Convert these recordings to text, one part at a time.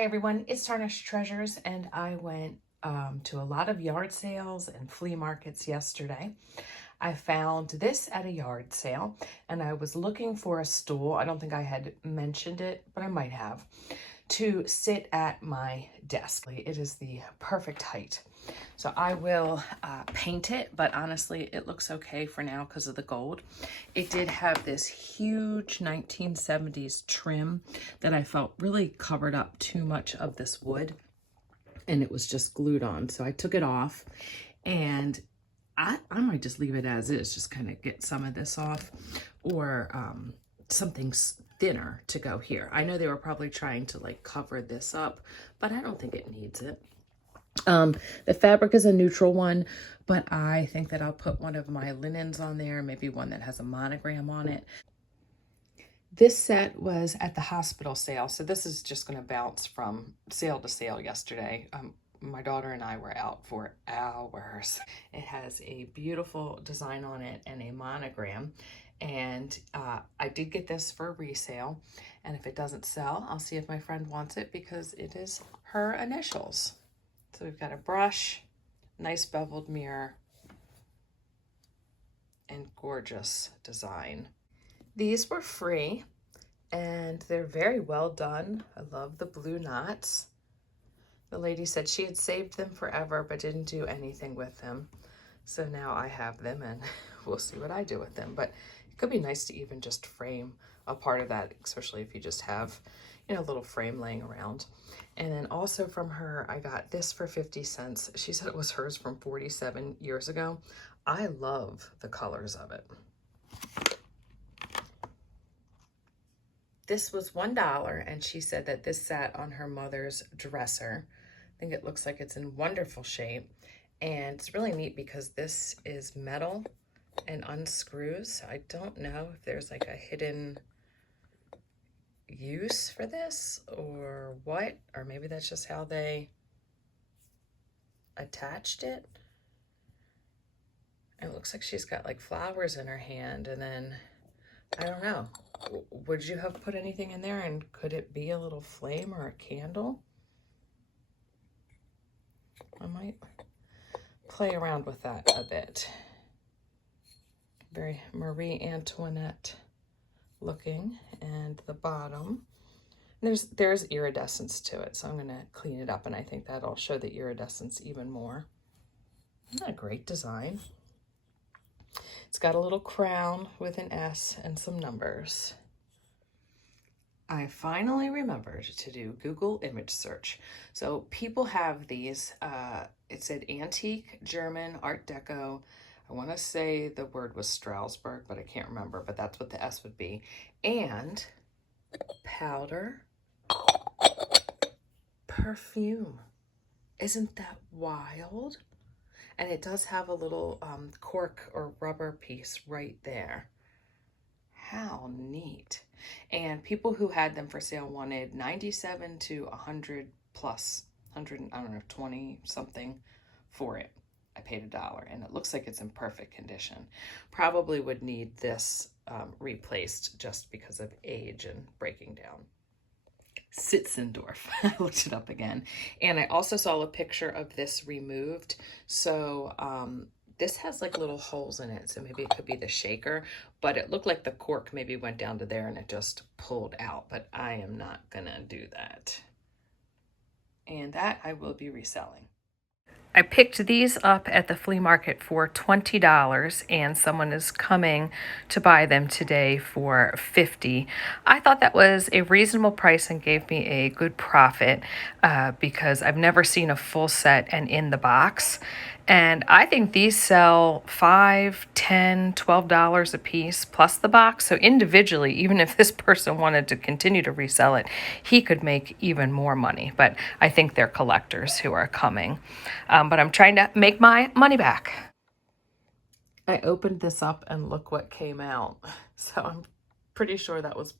Hi everyone, it's Tarnished Treasures, and I went to a lot of yard sales and flea markets yesterday. I found this at a yard sale, and I was looking for a stool. I don't think I had mentioned it, but I might have, to sit at my desk. It is the perfect height. So I will paint it, but honestly, it looks okay for now because of the gold. It did have this huge 1970s trim that I felt really covered up too much of this wood, and it was just glued on. So I took it off, and I might just leave it as is, just kind of get some of this off, or something thinner to go here. I know they were probably trying to like cover this up, but I don't think it needs it. The fabric is a neutral one, but I think that I'll put one of my linens on there, maybe one that has a monogram on it. This set was at the hospital sale, so this is just going to bounce from sale to sale yesterday. My daughter and I were out for hours. It has a beautiful design on it and a monogram, and I did get this for resale, and if it doesn't sell, I'll see if my friend wants it because it is her initials. So we've got a brush, nice beveled mirror, and gorgeous design. These were free, and they're very well done. I love the blue knots. The lady said she had saved them forever, but didn't do anything with them. So now I have them, and we'll see what I do with them. But it could be nice to even just frame a part of that, especially if you just have, you know, a little frame laying around. And then also from her, I got this for 50 cents. She said it was hers from 47 years ago. I love the colors of it. This was $1, and she said that this sat on her mother's dresser. I think it looks like it's in wonderful shape, and it's really neat because this is metal and unscrews. I don't know if there's like a hidden use for this or what, or maybe that's just how they attached it. It looks like she's got like flowers in her hand, and then I don't know, would you have put anything in there, and could it be a little flame or a candle? I might play around with that a bit. Very Marie Antoinette looking. And the bottom, there's iridescence to it, so I'm gonna clean it up, and I think that'll show the iridescence even more. Isn't that a great design? It's got a little crown with an S and some numbers. I finally remembered to do Google image search. So people have these, it said antique, German, Art Deco. I want to say the word was Strasbourg, but I can't remember, but that's what the S would be. And powder, perfume. Isn't that wild? And it does have a little cork or rubber piece right there. How neat. And people who had them for sale wanted 97 to 100 plus, 100, I don't know, 20 something for it. I paid $1, and it looks like it's in perfect condition. Probably would need this replaced just because of age and breaking down. Sitzendorf. I looked it up again. And I also saw a picture of this removed. So this has like little holes in it, so maybe it could be the shaker, but it looked like the cork maybe went down to there and it just pulled out, but I am not gonna do that. And that I will be reselling. I picked these up at the flea market for $20, and someone is coming to buy them today for $50. I thought that was a reasonable price and gave me a good profit because I've never seen a full set and in the box. And I think these sell $5, $10, $12 a piece plus the box. So individually, even if this person wanted to continue to resell it, he could make even more money. But I think they're collectors who are coming. But I'm trying to make my money back. I opened this up and look what came out. So I'm pretty sure that was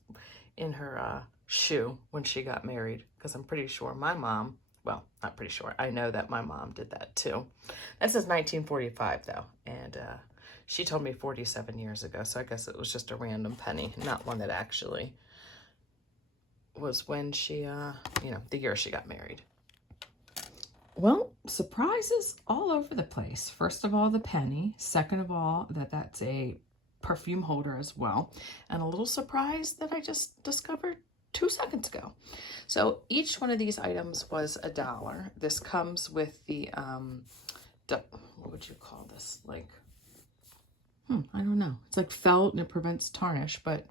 in her shoe when she got married, because I'm pretty sure my mom, well, not pretty sure, I know that my mom did that too. This is 1945 though, and she told me 47 years ago, so I guess it was just a random penny, not one that actually was when she, the year she got married. Well, surprises all over the place. First of all, the penny. Second of all, that's a perfume holder as well. And a little surprise that I just discovered 2 seconds ago. So each one of these items was $1. This comes with the, what would you call this? Like, I don't know. It's like felt and it prevents tarnish, but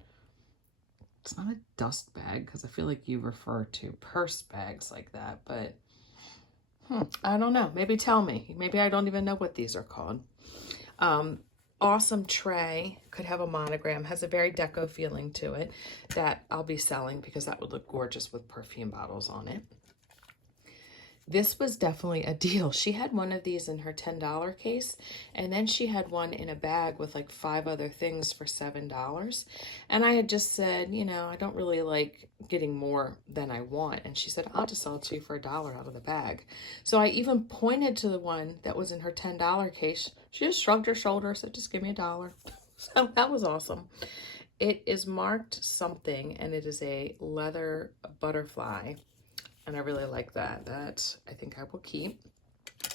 it's not a dust bag because I feel like you refer to purse bags like that, but I don't know. Maybe tell me. Maybe I don't even know what these are called. Awesome tray. Could have a monogram. Has a very deco feeling to it that I'll be selling because that would look gorgeous with perfume bottles on it. This was definitely a deal. She had one of these in her $10 case, and then she had one in a bag with like 5 other things for $7. And I had just said, I don't really like getting more than I want. And she said, I'll just sell it to you for $1 out of the bag. So I even pointed to the one that was in her $10 case. She just shrugged her shoulders, said, just give me $1. So that was awesome. It is marked something, and it is a leather butterfly. And I really like that. That I think I will keep.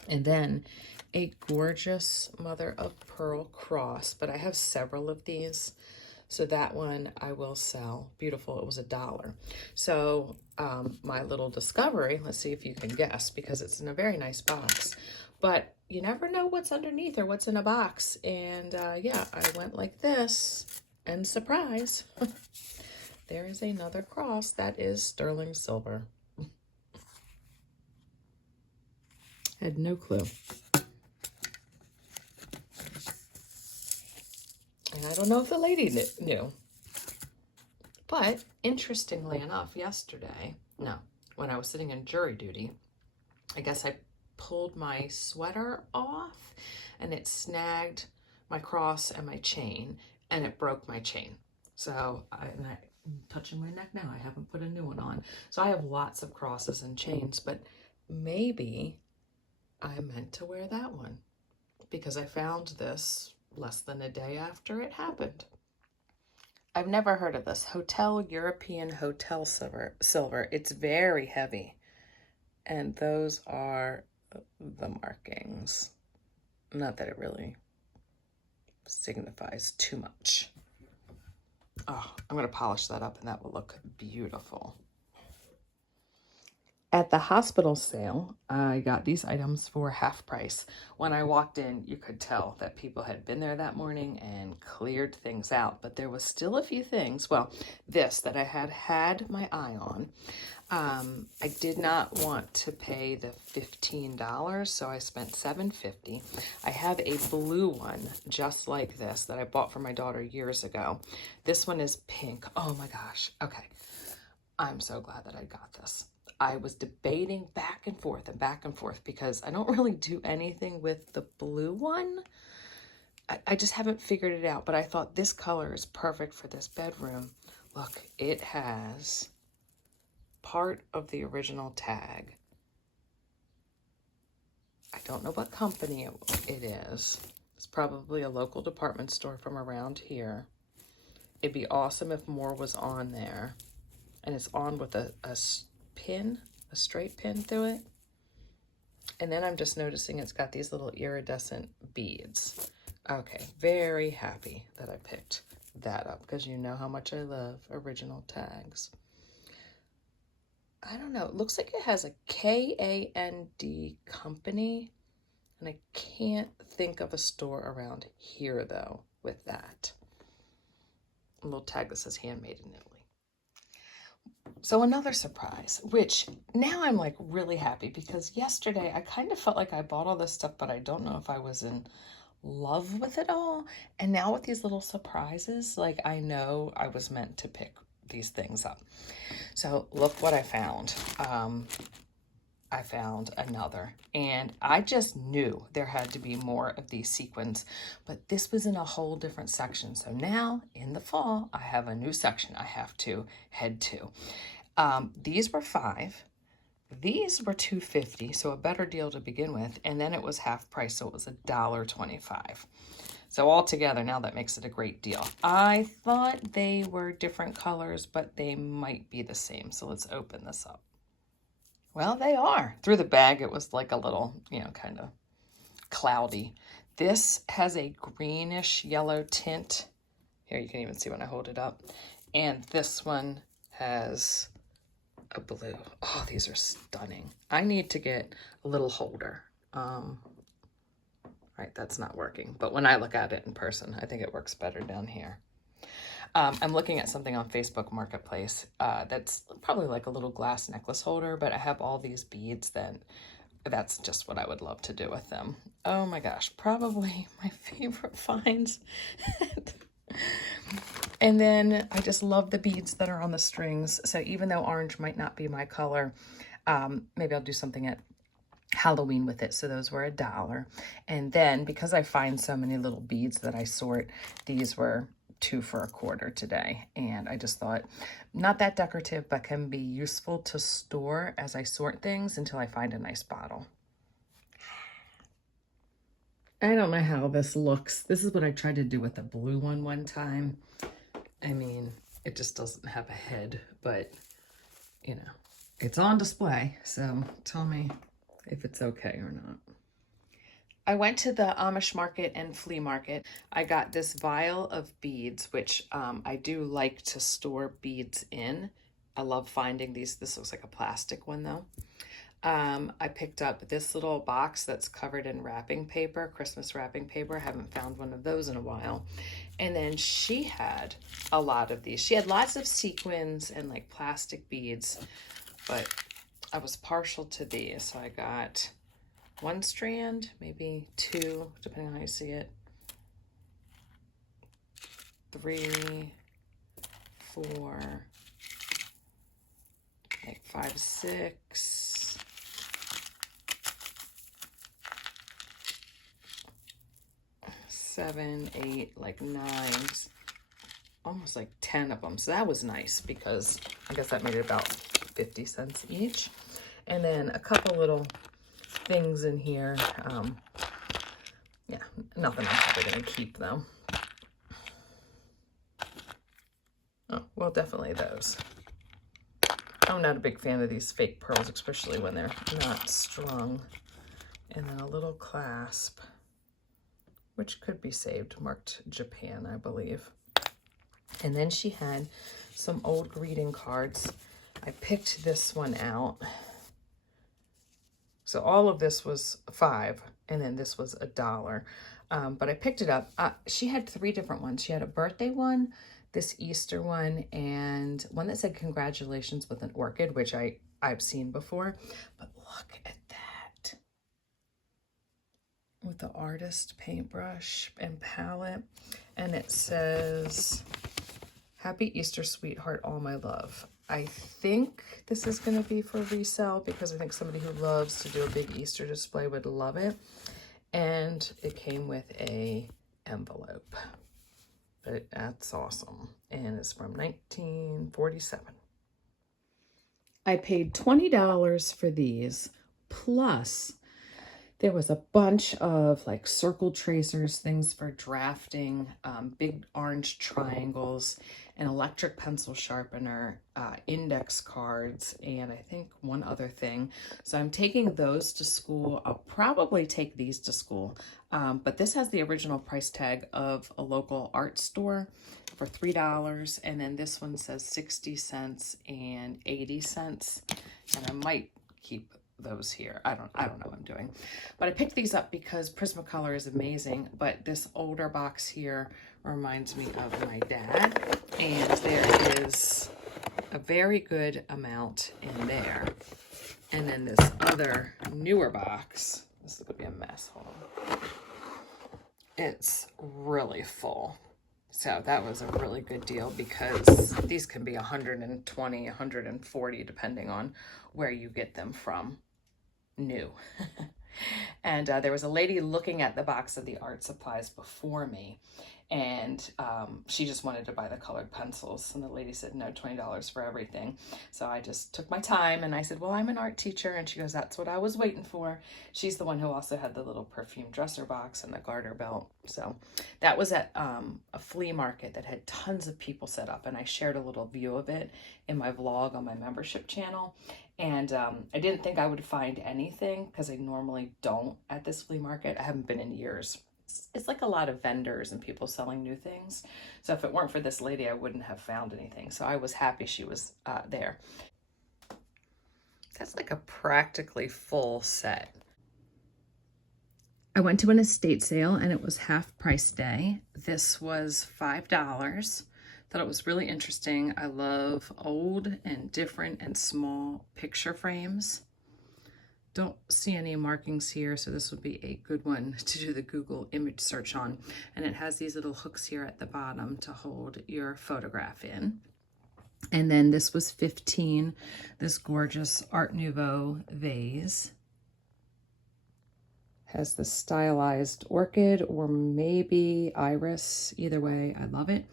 And then a gorgeous mother of pearl cross, but I have several of these. So that one I will sell. Beautiful. It was $1. So my little discovery, let's see if you can guess, because it's in a very nice box. But you never know what's underneath or what's in a box. And yeah, I went like this, and surprise, there is another cross that is sterling silver. Had no clue. And I don't know if the lady knew. But interestingly enough, when I was sitting in jury duty, I guess I pulled my sweater off and it snagged my cross and my chain, and it broke my chain. So I'm touching my neck now. I haven't put a new one on. So I have lots of crosses and chains, but maybe I meant to wear that one because I found this less than a day after it happened. I've never heard of this. Hotel European Hotel Silver. It's very heavy. And those are the markings. Not that it really signifies too much. Oh, I'm going to polish that up and that will look beautiful. At the hospital sale, I got these items for half price. When I walked in, you could tell that people had been there that morning and cleared things out, but there was still a few things. Well, this that I had my eye on. I did not want to pay the $15, so I spent $7.50. I have a blue one just like this that I bought for my daughter years ago. This one is pink. Oh my gosh. Okay. I'm so glad that I got this. I was debating back and forth because I don't really do anything with the blue one. I just haven't figured it out, but I thought this color is perfect for this bedroom. Look, it has part of the original tag. I don't know what company it is. It's probably a local department store from around here. It'd be awesome if more was on there. And it's on with a pin, a straight pin through it. And then I'm just noticing it's got these little iridescent beads. Okay, very happy that I picked that up because you know how much I love original tags. I don't know, it looks like it has a K-A-N-D company, and I can't think of a store around here though with that. A little tag that says handmade in Italy. So another surprise, which now I'm like really happy because yesterday I kind of felt like I bought all this stuff, but I don't know if I was in love with it all. And now with these little surprises, like I know I was meant to pick these things up. So look what I found. I found another, and I just knew there had to be more of these sequins, but this was in a whole different section. So now in the fall, I have a new section I have to head to. These were $5. These were $2.50, so a better deal to begin with, and then it was half price, so it was $1.25. So all together, now that makes it a great deal. I thought they were different colors, but they might be the same. So let's open this up. Well, they are. Through the bag, it was like a little, you know, kind of cloudy. This has a greenish yellow tint. Here, you can even see when I hold it up. And this one has a blue. Oh, these are stunning. I need to get a little holder. Right, that's not working. But when I look at it in person, I think it works better down here. I'm looking at something on Facebook Marketplace that's probably like a little glass necklace holder, but I have all these beads that's just what I would love to do with them. Oh my gosh, probably my favorite finds. And then I just love the beads that are on the strings. So even though orange might not be my color, maybe I'll do something at Halloween with it. So those were $1. And then because I find so many little beads that I sort, these were 2 for $1 today. And I just thought, not that decorative, but can be useful to store as I sort things until I find a nice bottle. I don't know how this looks. This is what I tried to do with the blue one time. I mean, it just doesn't have a head, but you know, it's on display. So tell me if it's okay or not. I went to the Amish Market and flea market. I got this vial of beads, which I do like to store beads in. I love finding these. This looks like a plastic one though. I picked up this little box that's covered in wrapping paper, Christmas wrapping paper. I haven't found one of those in a while. And then she had a lot of these. She had lots of sequins and like plastic beads, but I was partial to these. So I got 1 strand, maybe 2, depending on how you see it. 3, 4, like 5, 6. 7, 8, like 9s, almost like 10 of them. So that was nice because I guess that made it about 50 cents each. And then a couple little things in here. Yeah, nothing I'm probably gonna keep though. Oh, well, definitely those. I'm not a big fan of these fake pearls, especially when they're not strung. And then a little clasp, which could be saved, marked Japan, I believe. And then she had some old greeting cards. I picked this one out. So all of this was $5, and then this was $1. But I picked it up. She had 3 different ones. She had a birthday one, this Easter one, and one that said congratulations with an orchid, which I've seen before. But look at that. With the artist paintbrush and palette. And it says, Happy Easter, sweetheart, all my love. I think this is going to be for resale because I think somebody who loves to do a big Easter display would love it. And it came with a envelope. But that's awesome. And it's from 1947. I paid $20 for these, plus there was a bunch of like circle tracers, things for drafting, big orange triangles, an electric pencil sharpener, index cards, and I think one other thing. So I'm taking those to school. I'll probably take these to school. But this has the original price tag of a local art store for $3. And then this one says 60 cents and 80 cents. And I might keep those here. I don't know what I'm doing. But I picked these up because Prismacolor is amazing. But this older box here reminds me of my dad. And there is a very good amount in there. And then this other newer box, this is going to be a mess, hold on. It's really full. So that was a really good deal because these can be 120, 140, depending on where you get them from. New. And there was a lady looking at the box of the art supplies before me. and she just wanted to buy the colored pencils, and the lady said no, $20 for everything. So I just took my time and I said, well, I'm an art teacher, and she goes, that's what I was waiting for. She's the one who also had the little perfume dresser box and the garter belt. So that was at a flea market that had tons of people set up, and I shared a little view of it in my vlog on my membership channel. And I didn't think I would find anything because I normally don't at this flea market. I haven't been in years. It's like a lot of vendors and people selling new things. So if it weren't for this lady, I wouldn't have found anything. So I was happy she was there. That's like a practically full set. I went to an estate sale and it was half price day. This was $5. Thought it was really interesting. I love old and different and small picture frames. Don't see any markings here, so this would be a good one to do the Google image search on. And it has these little hooks here at the bottom to hold your photograph in. And then this was $15, this gorgeous Art Nouveau vase. Has the stylized orchid or maybe iris. Either way, I love it.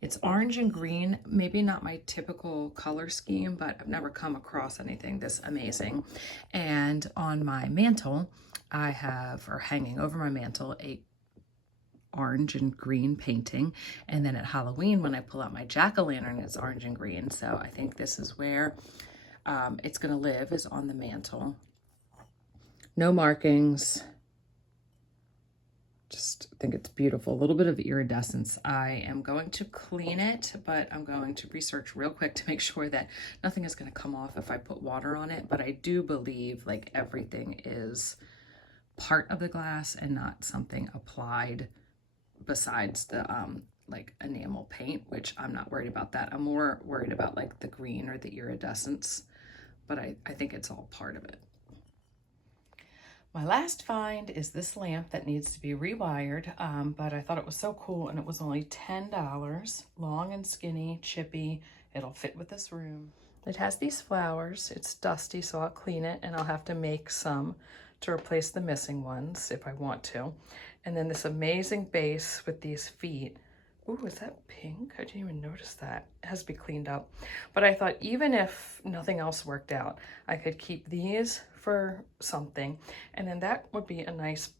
It's orange and green, maybe not my typical color scheme, but I've never come across anything this amazing. And on my mantle, I have, or hanging over my mantle, a orange and green painting. And then at Halloween, when I pull out my jack-o'-lantern, it's orange and green. So I think this is where it's gonna live, is on the mantle. No markings. Just think it's beautiful. A little bit of iridescence. I am going to clean it, but I'm going to research real quick to make sure that nothing is going to come off if I put water on it. But I do believe like everything is part of the glass and not something applied besides the like enamel paint, which I'm not worried about that. I'm more worried about like the green or the iridescence, but I think it's all part of it. My last find is this lamp that needs to be rewired, but I thought it was so cool, and it was only $10. Long and skinny, chippy. It'll fit with this room. It has these flowers. It's dusty, so I'll clean it, and I'll have to make some to replace the missing ones if I want to. And then this amazing base with these feet. Ooh, is that pink? I didn't even notice that. It has to be cleaned up. But I thought even if nothing else worked out, I could keep these for something. And then that would be a nice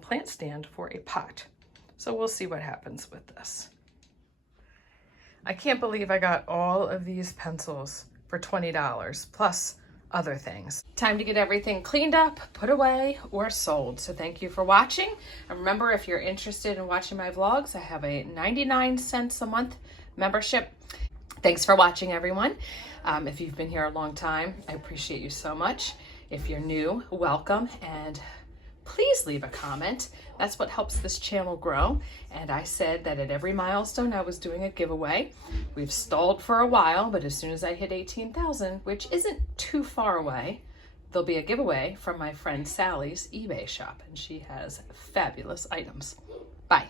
plant stand for a pot. So we'll see what happens with this. I can't believe I got all of these pencils for $20 plus other things. Time to get everything cleaned up, put away, or sold. So thank you for watching. And remember, if you're interested in watching my vlogs, I have a 99 cents a month membership. Thanks for watching, everyone. If you've been here a long time, I appreciate you so much. If you're new, welcome, and please leave a comment. That's what helps this channel grow. And I said that at every milestone I was doing a giveaway. We've stalled for a while, but as soon as I hit 18,000, which isn't too far away, there'll be a giveaway from my friend Sally's eBay shop, and she has fabulous items. Bye.